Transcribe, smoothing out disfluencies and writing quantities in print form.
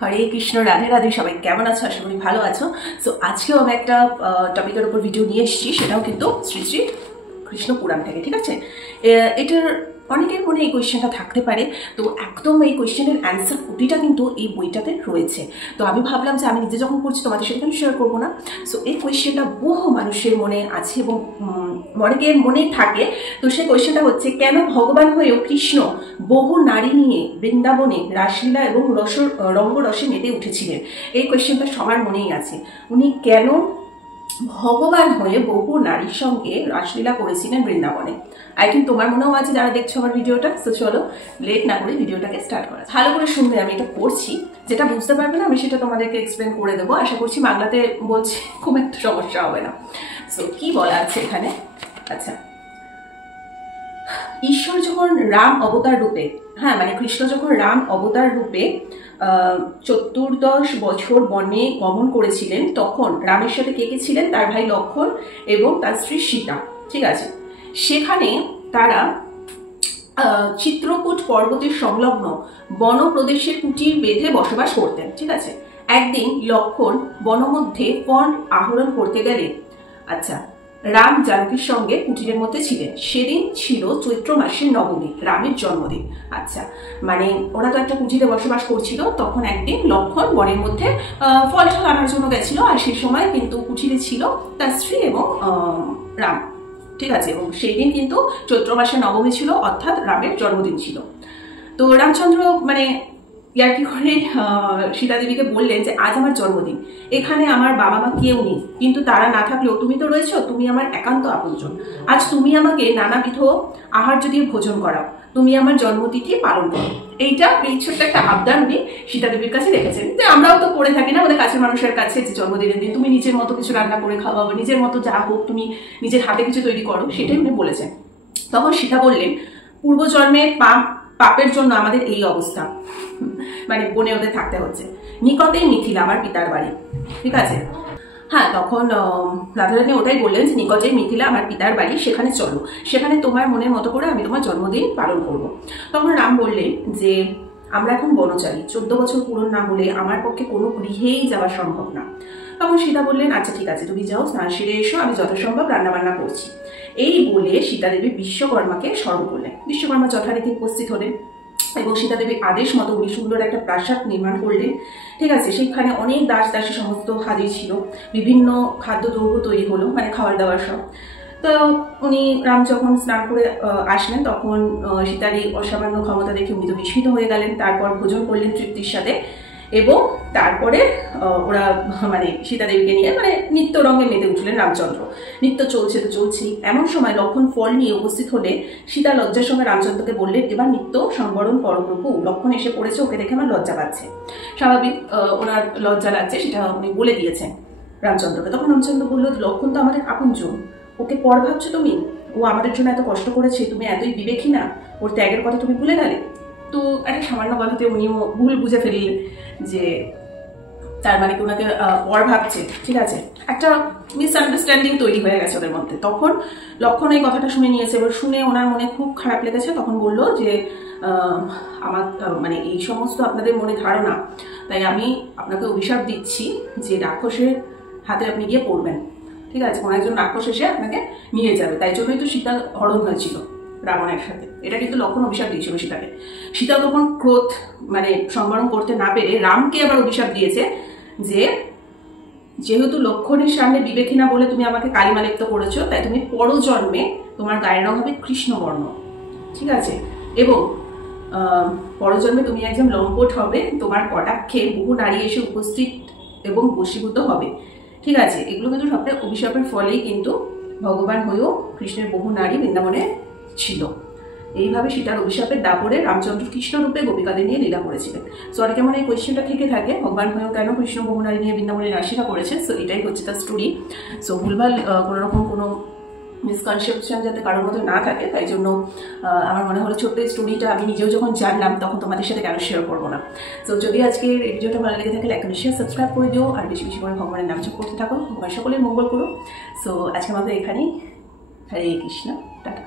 হরে কৃষ্ণ, রাধে রাধে। সবাই কেমন আছো? আশা করি ভালো আছো। সো আজকেও আমি একটা টপিকের উপর ভিডিও নিয়ে এসেছি, সেটাও কিন্তু শ্রী শ্রী কৃষ্ণ পুরাণ থেকে। ঠিক আছে, এটার অনেকের মনে এই কোয়েশ্চেনটা থাকতে পারে, তো একদম এই কোয়েশ্চেনের অ্যান্সার কুটিটা কিন্তু এই বইটাতে রয়েছে। তো আমি ভাবলাম যে আমি নিজে যখন পড়ছি তোমাদের সাথে কেন শেয়ার করবো না। সো এই কোয়েশ্চেনটা বহু মানুষের মনে আছে এবং অনেকের মনে থাকে। তো সেই কোয়েশ্চেনটা হচ্ছে, কেন ভগবান হয়েও কৃষ্ণ বহু নারী নিয়ে বৃন্দাবনে রাসলীলা এবং রঙ্গরসে মেতে উঠেছিলেন? এই কোয়েশ্চেনটা সবার মনেই আছে। উনি কেন ভগবান হয়ে বহু নারীর সঙ্গে রাসলীলা করেছিলেন বৃন্দাবনে? আই থিঙ্ক তোমার মনেও আছে যারা দেখছো আমার ভিডিওটা। তো চলো লেট না করে ভিডিওটাকে স্টার্ট করা। ভালো করে শুনবে, আমি এটা করছি, যেটা বুঝতে পারবে না আমি সেটা তোমাদেরকে এক্সপ্লেন করে দেবো। আশা করছি বাংলাতে বলছি খুব একটা সমস্যা হবে না। সো কি বলা আছে এখানে? আচ্ছা, ঈশ্বর যখন রাম অবতার রূপে, মানে কৃষ্ণ যখন রাম অবতার রূপে 14 বছর বনে গমন করেছিলেন, তখন রামের সাথে কে কে ছিলেন? তার ভাই লক্ষ্মণ এবং তার স্ত্রী সীতা। ঠিক আছে, সেখানে তারা চিত্রকূট পর্বতের সংলগ্ন বন প্রদেশের কুটির বেঁধে বসবাস করতেন। ঠিক আছে, একদিন লক্ষ্মণ বনমধ্যে ফল আহরণ করতে গেলে রাম জানকীর সঙ্গে কুটিরের মধ্যে ছিলেন। সেদিন ছিল চৈত্র মাসের নবমী, রামের জন্মদিন। মানে ওরা তো একটা কুটিরে বসবাস করছিল, তখন একদিন লক্ষ্মণ বনের মধ্যে ফল আনার জন্য গেছিল, আর সেই সময় কিন্তু কুটিরে ছিল তার স্ত্রী এবং রাম। ঠিক আছে, এবং সেই দিন কিন্তু চৈত্র মাসের নবমী ছিল, অর্থাৎ রামের জন্মদিন ছিল। তো রামচন্দ্র ইয়ার্কি করে সীতা দেবীকে বললেন যে আজ আমার জন্মদিন, এখানে আমার বাবা মা কেউ নেই, কিন্তু তারা না থাকলেও তুমি তো রয়েছো, তুমি আমার একান্ত আপনজন। আজ তুমি আমাকে নানাবিধ আহার্য দিয়ে ভোজন করাও, তুমি আমার জন্মতিথি পালন করো। এইটা এই ছোট্ট একটা আবদার উনি সীতা দেবীর কাছে রেখেছেন, যে আমরাও তো করে থাকি না আমাদের কাছের মানুষের কাছে, যে জন্মদিনের দিন তুমি নিজের মতো কিছু রান্না করে খাওয়াবো, নিজের মতো যা হোক তুমি নিজের হাতে কিছু তৈরি করো, সেটাই উনি বলেছেন। তখন সীতা বললেন, পূর্বজন্মে পাপের জন্য আমাদের এই অবস্থা, মানে বনে ওদের থাকতে হচ্ছে। নিকটেই মিথিলা আমার পিতার বাড়ি। ঠিক আছে, তখন রাধারানী ওটাই বললেন যে নিকটেই মিথিলা আমার পিতার বাড়ি, সেখানে চলো, সেখানে তোমার মনের মতো করে আমি তোমার জন্মদিন পালন করব। তখন রাম বললেন যে আমরা এখন বনচারী, 14 বছর পূরণ না হলে আমার পক্ষে কোনো গৃহেই যাওয়া সম্ভব না। তখন সীতা বললেন, আচ্ছা ঠিক আছে, তুমি যাও, স্নান সেরে এসো, আমি যথাসম্ভব রান্নাবান্না করছি। এই বলে সীতা দেবী বিশ্বকর্মাকে স্মরণ করলেন। বিশ্বকর্মা যথারীতি উপস্থিত হলেন এবং সীতা দেবীর আদেশ মতো উনি সুন্দর একটা প্রাসাদ নির্মাণ করলেন। ঠিক আছে, সেখানে অনেক দাস দাসী সমস্ত হাজির ছিল, বিভিন্ন খাদ্য দ্রব্য তৈরি হলো, মানে খাবার দাবার সব। তো উনি রাম যখন স্নান করে আসলেন, তখন সীতার এই অসামান্য ক্ষমতা দেখে উনি তো বিস্মিত হয়ে গেলেন। তারপর ভোজন করলেন তৃপ্তির সাথে, এবং তারপরে ওরা সীতা দেবীকে নিয়ে নিত্য রঙে মেতে উঠলেন রামচন্দ্র। নিত্য চলছে তো চলছেই। এমন সময় লক্ষ্মণ ফল নিয়ে উপস্থিত হলে সীতা লজ্জার সঙ্গে রামচন্দ্রকে বললেন, এবার নিত্য সংবরণ করো প্রভু, লক্ষ্মণ এসে পড়েছে, ওকে দেখে আমার লজ্জা পাচ্ছে। স্বাভাবিক, ওনার লজ্জা লাগছে, সেটা উনি বলে দিয়েছেন রামচন্দ্রকে। তখন রামচন্দ্র বলল, লক্ষ্মণ তো আমাদের আপনজন, ওকে পর ভাবছো তুমি? ও আমাদের জন্য এত কষ্ট করেছে, তুমি এতই বিবেকী না? ওর ত্যাগের কথা তুমি ভুলে গেলে? তো একটা সামান্য কথাতে উনিও ভুল বুঝে ফেললেন যে তার মানে কি ওনাকে পর ভাবছে। ঠিক আছে, একটা মিসআন্ডারস্ট্যান্ডিং তৈরি হয়ে গেছে ওদের মধ্যে। তখন লক্ষ্মণ এই কথাটা শুনে নিয়েছে, এবার শুনে ওনার মনে খুব খারাপ লেগেছে। তখন বললো যে আমার এই সমস্ত আপনাদের মনে ধারণা, তাই আমি আপনাকে অভিশাপ দিচ্ছি যে রাক্ষসের হাতে আপনি গিয়ে পড়বেন। ঠিক আছে, কোনো একজন রাক্ষস এসে আপনাকে নিয়ে যাবে। তাই জন্যই তো সীতা হরণ হয়েছিল রাবণের সাথে। এটা কিন্তু লক্ষ্মণ অভিশাপ দিয়েছিল সীতাকে। সীতা তখন ক্রোধ সংবরণ করতে না পেরে রামকে আবার অভিশাপ দিয়েছে যে যেহেতু লক্ষ্মণের সামনে বিবেকী না বলে তুমি আমাকে কালিমালিপ্ত করেছো, তাই তুমি পরজন্মে তোমার গায়ের রং হবে কৃষ্ণবর্ণ। ঠিক আছে, এবং পরজন্মে তুমি একজন লম্পট হবে, তোমার কটাক্ষে বহু নারী এসে উপস্থিত এবং বশীভূত হবে। ঠিক আছে, এগুলো কিন্তু সবটাই অভিশাপের ফলেই কিন্তু ভগবান হয়েও কৃষ্ণের বহু নারী বৃন্দাবনে ছিল। এইভাবে সীতার অভিশাপের দাপরে রামচন্দ্র কৃষ্ণ রূপে গোপিকাদের নিয়ে লীলা করেছিলেন। সো অনেকে মনে এই কোয়েশ্চেনটা থেকে থাকে, ভগবান হয়েও কেন কৃষ্ণ বহু নারী নিয়ে বৃন্দাবনে রাসলীলা করেছে। সো এটাই হচ্ছে তার স্টোরি। সো ভুলভাল কোনোরকম কোনো মিসকনসেপশন যাতে কারোর মধ্যে না থাকে, তাই জন্য আমার মনে হলো ছোট্ট স্টোরিটা আমি নিজেও যখন জানলাম তখন তোমাদের সাথে কেন শেয়ার করবো না। সো যদি আজকে এই ভিডিওটা ভালো লেগে থাকে, লাইক শেয়ার সাবস্ক্রাইব করে দিও, আর বেশি বেশি করে ভগবানের নাম জপ করতে থাকো। ভগবান সকলের মঙ্গল করো। সো আজকে আমাদের এখানেই। হরে কৃষ্ণ, টাটা।